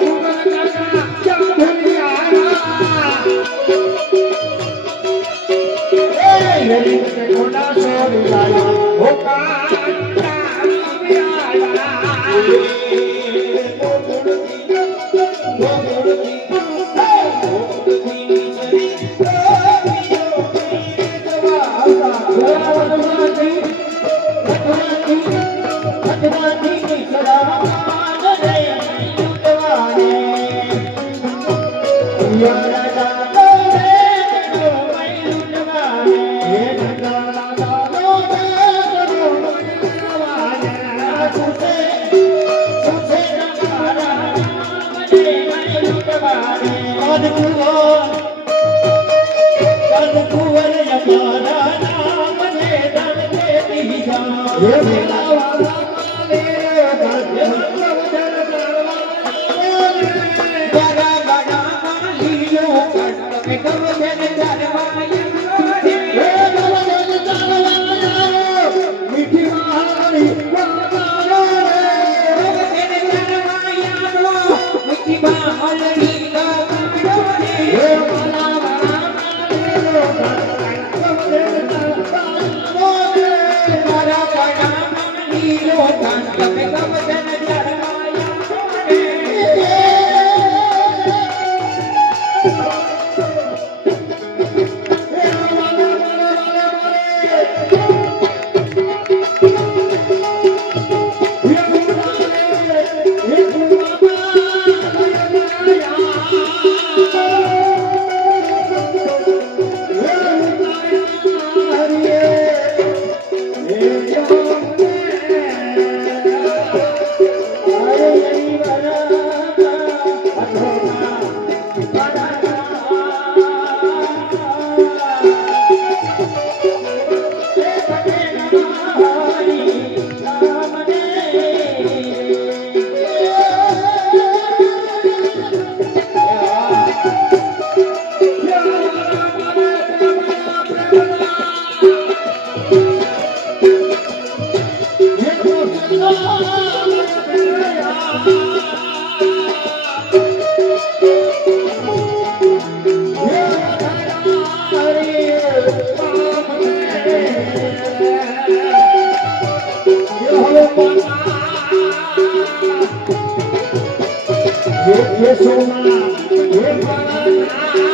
مون گن گانا کیا بولیاں اے جی سکونا شور لائی ہو کان تا میاں آیا اے موڑ دی موڑ دی تے موڑ دی نی جائی تو پیو دی سروا جا جا ودا Yeah. کاد Hallelujah. Yes, oh, my. Yes, oh, my.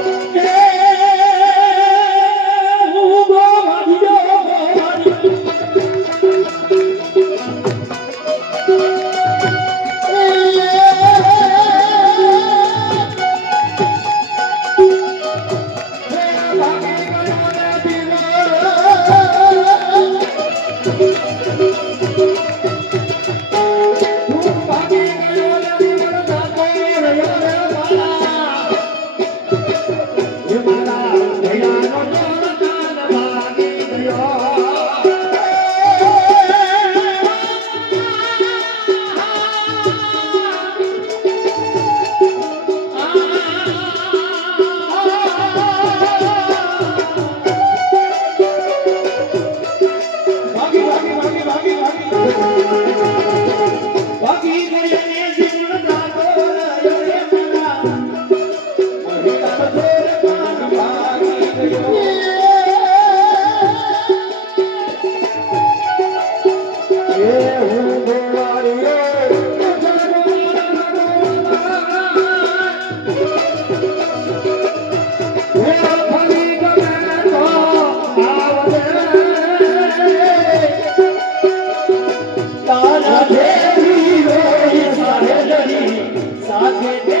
Yeah.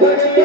Thank you.